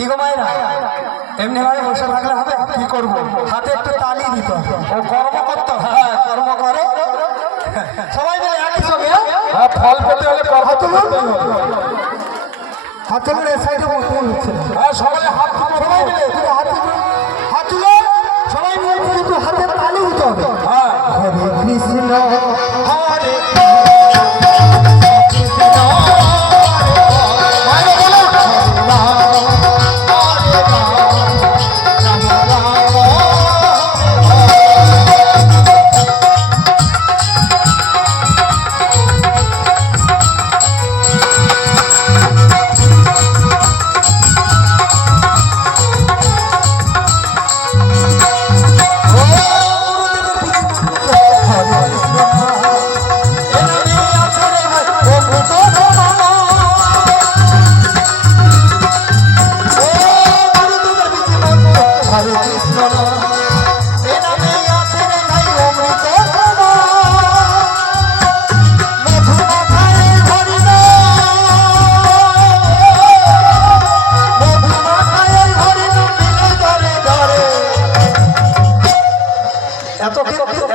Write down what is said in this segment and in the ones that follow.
কি গো মায়েরা, এমনি ভাবে বসে থাকলে হবে? কি করবো, হাতে একটু তালি দিতে হবে। ও কর্ম করতে হবে। হ্যাঁ, কর্ম করো সবাই মিলে একই সঙ্গে। হ্যাঁ, ফল পেতে হলে কর্ম তো করতেই হবে। হাত তুলুন, এই সাইডে কোন হচ্ছে? হ্যাঁ, সবাই হাত সবাই মিলে হাত তুলো, সবাই মিলে কিন্তু হাতে তালি দিতে হবে। হ্যাঁ, হরে কৃষ্ণ হরে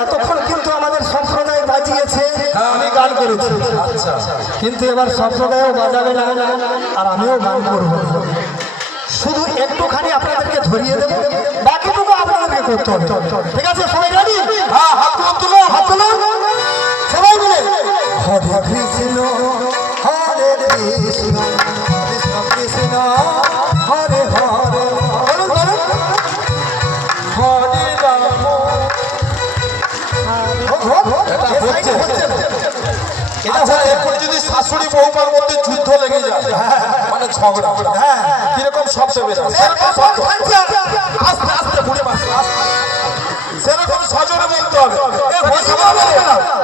এতক্ষণ কিন্তু আমাদের সম্প্রদায় বাজিয়েছে, আমি গান করেছি। আচ্ছা, কিন্তু এবার সম্প্রদায়ও বাজাবে না, আর আমিও গান করব। শুধু একটুখানি আপনাদেরকে ধরিয়ে দেবো, বাকিটুকু আপনাদেরকে করতে হবে। ঠিক আছে, সবাই রেডি? হ্যাঁ, হাত তুলো, হাত তুলো সবাই মিলে। হরে কৃষ্ণ হরে কৃষ্ণ কৃষ্ণ কৃষ্ণ হরে হরে, বলুন বলুন, হরে রাম। আচ্ছা, এখন যদি শাশুড়ি বৌমার মধ্যে যুদ্ধ লেগে যায়, মানে ঝগড়া, হ্যাঁ, কিরকম শব্দ বেরোয়? আস্তে আস্তে বুড়ে মাছ, সেরকম সজোরে বলতে হবে।